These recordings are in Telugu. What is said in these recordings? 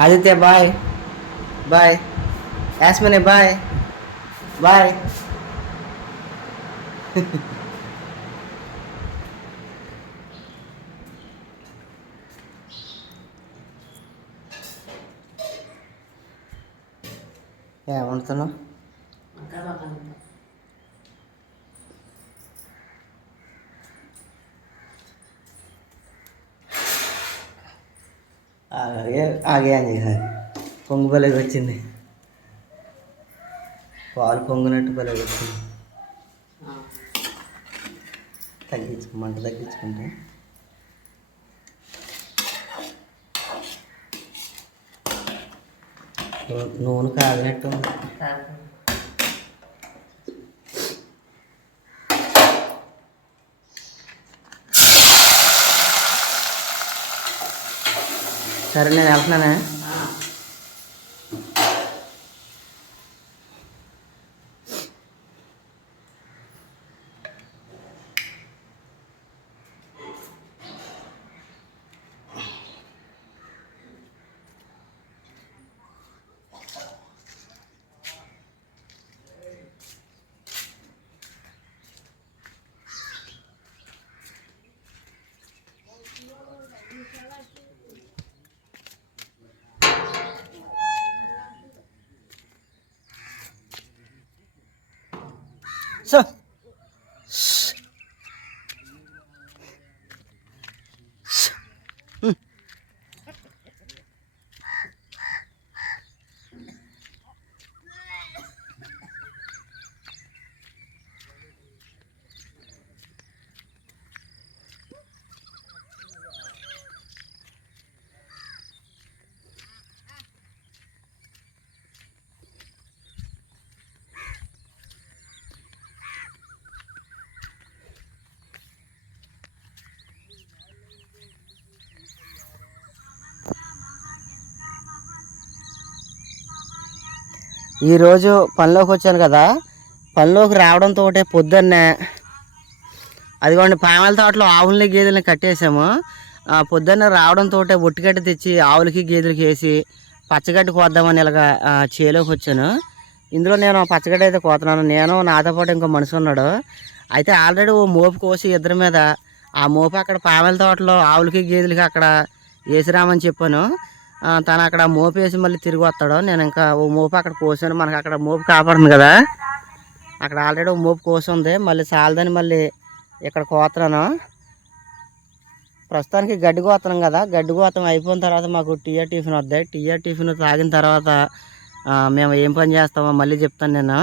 Aditya bye bye Yasmini bye bye ఏ వండుతున్నావు ఆగే ఆగే అని కాదు పొంగు పలకి వచ్చింది పాలు పొంగినట్టు పలకి వచ్చింది తగ్గించు మంట తగ్గించుకుంటే. నూనె కాగినట్టు. సరే నేను వెళ్తున్నానే. ఈరోజు పనిలోకి వచ్చాను కదా. పనిలోకి రావడంతో పొద్దున్నే అదిగోండి పామల తోటలో ఆవుల్ని గేదెల్ని కట్టేసాము. ఆ, పొద్దున్నే రావడంతో ఒట్టిగడ్డి తెచ్చి ఆవులకి గేదెలకి వేసి పచ్చగడ్డి కోద్దామని ఇలాగా చేలోకి వచ్చాను. ఇందులో నేను పచ్చగడ్డి అయితే కోతున్నాను. నేను నాతో పాటు ఇంకో మనిషి ఉన్నాడు. అయితే ఆల్రెడీ ఓ మోపు కోసి ఇద్దరి మీద ఆ మోపు అక్కడ పామల తోటలో ఆవులకి గేదెలకి అక్కడ వేసిరామని చెప్పాను. తను అక్కడ మోపు వేసి మళ్ళీ తిరిగి వస్తాడు. నేను ఇంకా ఓ మోపు అక్కడ కోసాను. మనకు అక్కడ మోపు కాపాడుతుంది కదా. అక్కడ ఆల్రెడీ ఓ మోపు కోసి ఉంది మళ్ళీ చాలదని మళ్ళీ ఇక్కడ కోతున్నాను ప్రస్తుతానికి గడ్డి కోతున్నాం కదా. గడ్డి కోతం అయిపోయిన తర్వాత మాకు టీఆర్ టిఫిన్ వద్దాయి. టీఆర్ టిఫిన్ తాగిన తర్వాత మేము ఏం పని చేస్తామో మళ్ళీ చెప్తాను నేను.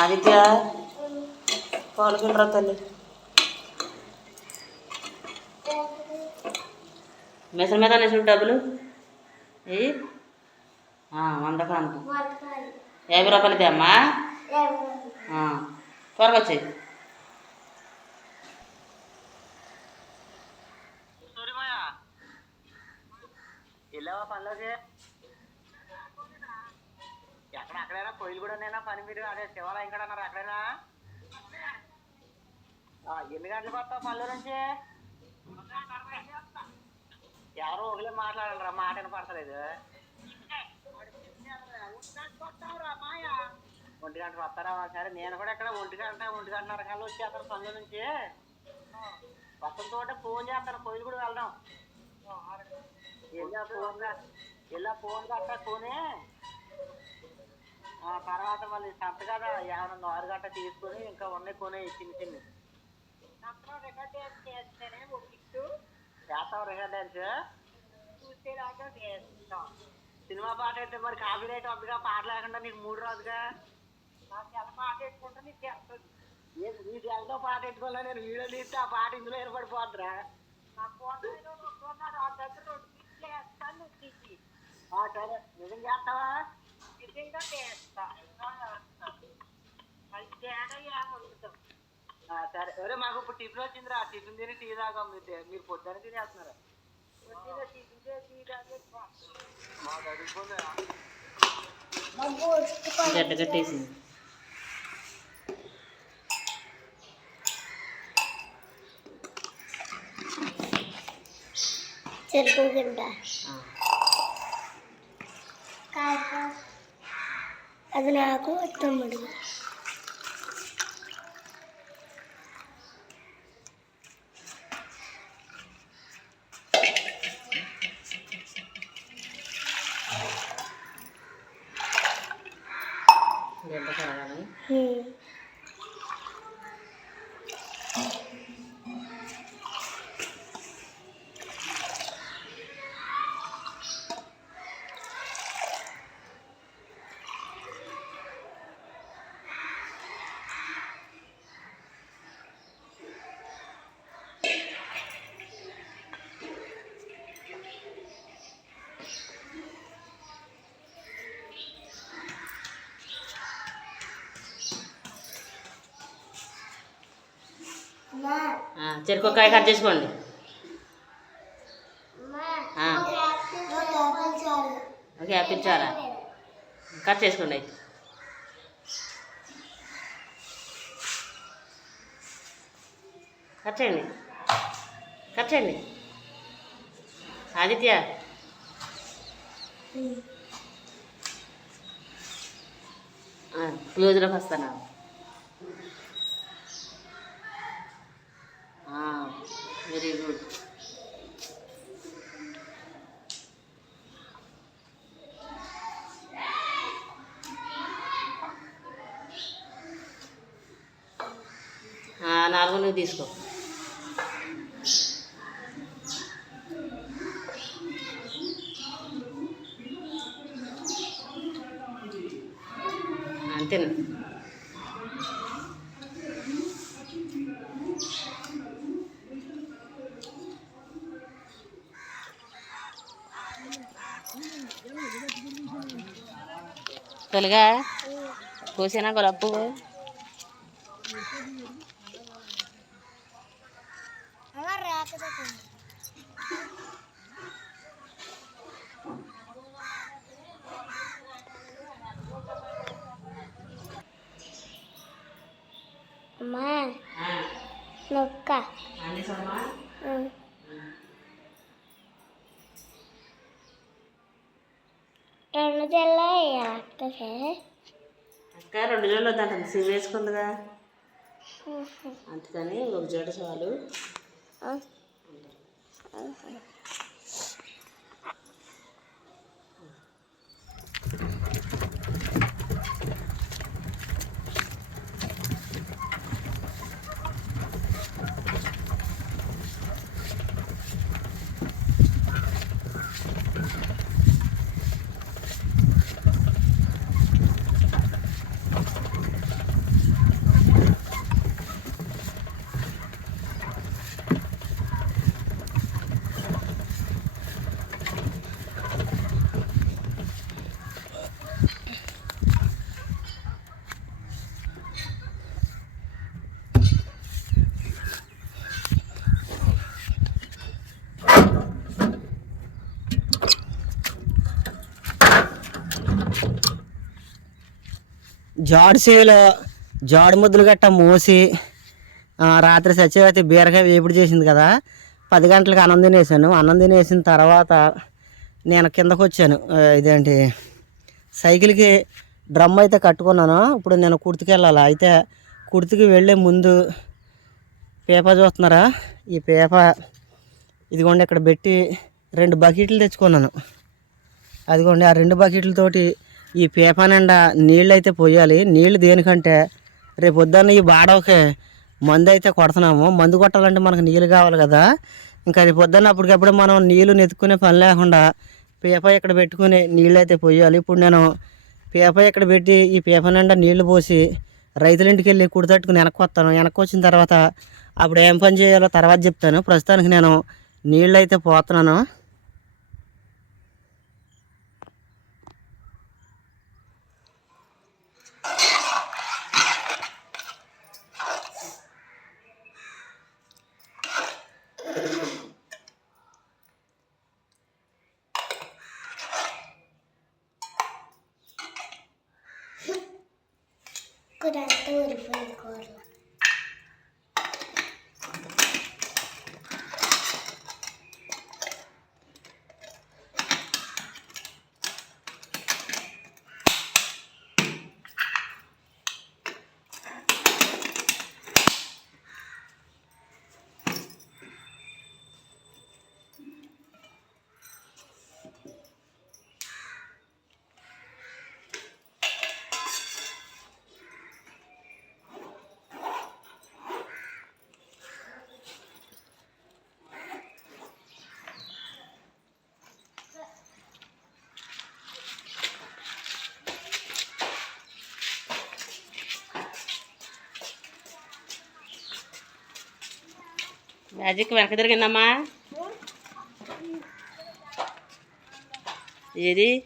ఆదిత్య పాల్గొనరా తల్లి? మెసలు మీద అనేసి డబ్బులు? వంద ప్రాంతం యాభై రూపాయలు తెమ్మా త్వరగా వచ్చాయి. ఎలా పనిలోకి కూడా నేనా పని మీరు అదే శివాలయం కూడా అన్నారు అక్కడైనా? ఎన్ని గంటలకు వస్తావు పల్లె నుంచి? ఎవరు ఒకలే మాట్లాడాలరా మాట వినపడతలేదు. ఒంటి గంటకు వస్తారా సరే నేను కూడా ఇక్కడ ఒంటి గంట ఒంటి గంటన్నర కల్లా వచ్చేస్తాను పనుల నుంచి. వసంతో ఫోన్ చేస్తాను కోయిలు కూడా వెళ్దాం. ఎలా ఫోన్ వెళ్ళా ఫోన్ కట్టా ఫోనే. తర్వాత మళ్ళీ సంత కదా ఏమైనా నారు గట్ట తీసుకొని ఇంకా ఉన్నాయి కొనే చిన్న చిన్న. చేస్తావు రికార్డ్ డాన్స్ సినిమా పాట అయితే మరి కాపీ రైట్ వద్దుగా పాట లేకుండా నీకు మూడు పాట పెట్టుకుంటే నీకు చేస్తుంది నీకు ఎంతో పాట పెట్టుకోలే నేను వీడియో తీస్తే ఆ పాట ఇందులో ఏర్పడిపోద్దురా ఆ, సరే. నిజం చేస్తావా? సరే ఒరే మాకు ఇప్పుడు టిఫిన్ వచ్చిందిరా. టిఫిన్ తిని టీ తాగా. మీరు మీరు పొద్దున్న తినేస్తున్నారు. మాకు అడిగిపోలే గడ్డ కట్టేసింది చెరుకు గింట. ఆ. అది నాకు తమ్ముడు గడ్డ కడగాలి హ్మ్. అమ్మా, ఆ, చెరుకుకాయ కట్ చేసుకోండి. ఒక యాపిల్ చాలు. కట్ చేసుకోండి అయితే. కట్ చేయండి. కట్ చేయండి. ఆదిత్య. క్లోజ్లోకి వస్తాను? Very good. నాలుగు నువ్వు తీసుకో. అంతేనా? తొలగా? కోసేనా గొలప్పు అమ్మ, రేఖ తక్కువ. అమ్మా నొక్క రెండు తెల్ల అక్కకే అక్క రెండు జోళ్ళు వద్దంట సిమ్ వేసుకుందిగా. అందుకని ఒక జోడ చాలు. జాడు సేవలో జాడు ముద్దులు గట్ట మోసి రాత్రి సత్యవతి బీరకాయ వేపుడు చేసింది కదా పది గంటలకు అన్నం తినేసాను. అన్నం తినేసిన తర్వాత నేను కిందకు వచ్చాను. ఇదేంటి సైకిల్కి డ్రమ్ అయితే కట్టుకున్నాను. ఇప్పుడు నేను కుర్తికి వెళ్ళాలి? అయితే కుర్తికి వెళ్ళే ముందు పేప చూస్తున్నారా? ఈ పేప ఇదిగోండి ఇక్కడ పెట్టి రెండు బకెట్లు తెచ్చుకున్నాను. అదిగోండి ఆ రెండు బకెట్లతోటి ఈ పేప నిండా నీళ్ళు అయితే పోయాలి. నీళ్ళు దేనికంటే రేపు పొద్దున్న ఈ బాడవకి మందు అయితే కొడుతున్నాము. మందు కొట్టాలంటే మనకు నీళ్ళు కావాలి కదా. ఇంకా రేపు పొద్దున్న అప్పటికప్పుడు మనం నీళ్ళు నెత్తుకునే పని లేకుండా పేప ఇక్కడ పెట్టుకుని నీళ్ళు అయితే పోయాలి. ఇప్పుడు నేను పేప ఇక్కడ పెట్టి ఈ పేప నిండా నీళ్ళు పోసి రైతుల ఇంటికి వెళ్ళి కుడితట్టుకుని వెనక్కి వస్తాను. వెనక్కి వచ్చిన తర్వాత అప్పుడు ఏం పని చేయాలో తర్వాత చెప్తాను. ప్రస్తుతానికి నేను నీళ్ళు అయితే పోతున్నాను. మ్యాజిక్ వెనక తిరిగిందమ్మా. ఏది?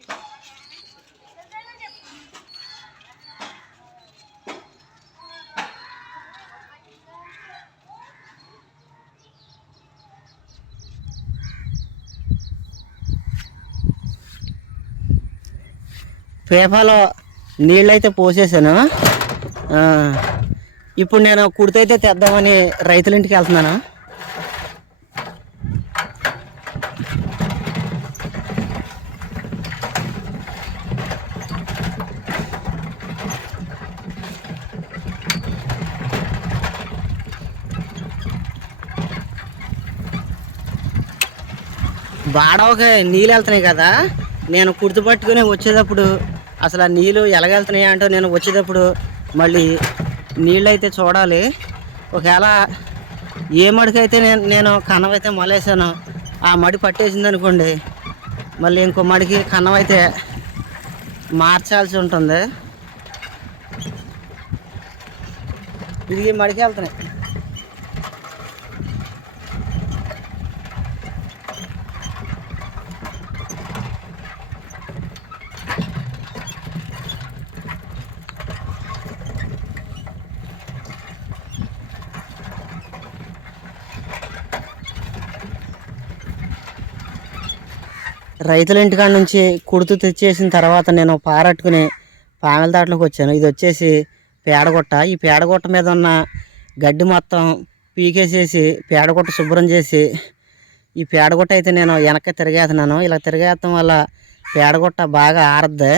పేపర్లో నీళ్ళైతే పోసేసాను. ఇప్పుడు నేను కుడితైతే తెద్దామని రైతుల ఇంటికి వెళ్తున్నాను. బాడవకి నీళ్ళు వెళ్తున్నాయి కదా. నేను కుర్తు పట్టుకుని వచ్చేటప్పుడు అసలు ఆ నీళ్ళు ఎలాగెళ్తున్నాయి అంటూ నేను వచ్చేటప్పుడు మళ్ళీ నీళ్ళు అయితే చూడాలి. ఒకవేళ ఏ మడికైతే నేను నేను కన్నవైతే మొలేసాను ఆ మడి పట్టేసింది అనుకోండి మళ్ళీ ఇంకో మడికి కన్నవైతే మార్చాల్సి ఉంటుంది. ఇది మడికి వెళ్తున్నాయి. రైతుల ఇంటికాడ నుంచి కుడుతూ తెచ్చేసిన తర్వాత నేను పారట్టుకుని పామెల దాంట్లోకి వచ్చాను. ఇది వచ్చేసి పేడగొట్ట. ఈ పేడగొట్ట మీద ఉన్న గడ్డి మొత్తం పీకేసేసి పేడగొట్ట శుభ్రం చేసి ఈ పేడగొట్ట అయితే నేను వెనక్కి తిరిగేస్తున్నాను. ఇలా తిరిగేస్తాం వల్ల పేడగొట్ట బాగా ఆరద్ది.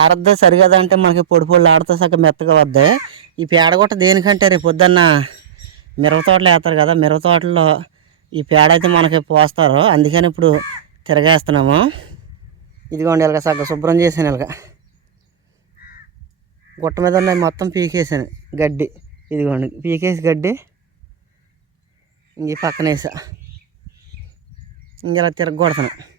ఆరద్ది సరిగదంటే మనకి పొడి పొడి ఆడితే సగం మెత్తగా వద్ది. ఈ పేడగొట్ట దేనికంటే రేపు పొద్దున్న మిరప తోటలు వేస్తారు కదా మిరపతోటల్లో ఈ పేడ అయితే మనకి పోస్తారు. అందుకని ఇప్పుడు తిరగేస్తున్నాము. ఇదిగోండి ఇలాగ సగం శుభ్రం చేశాను ఇలాగ గుట్ట మీద ఉన్నాయి మొత్తం పీకేసాను గడ్డి. ఇదిగోండి పీకేసి గడ్డి. ఇంక పక్కనేసా పక్కన వేసా. ఇంక ఇలా తిరగొడతాను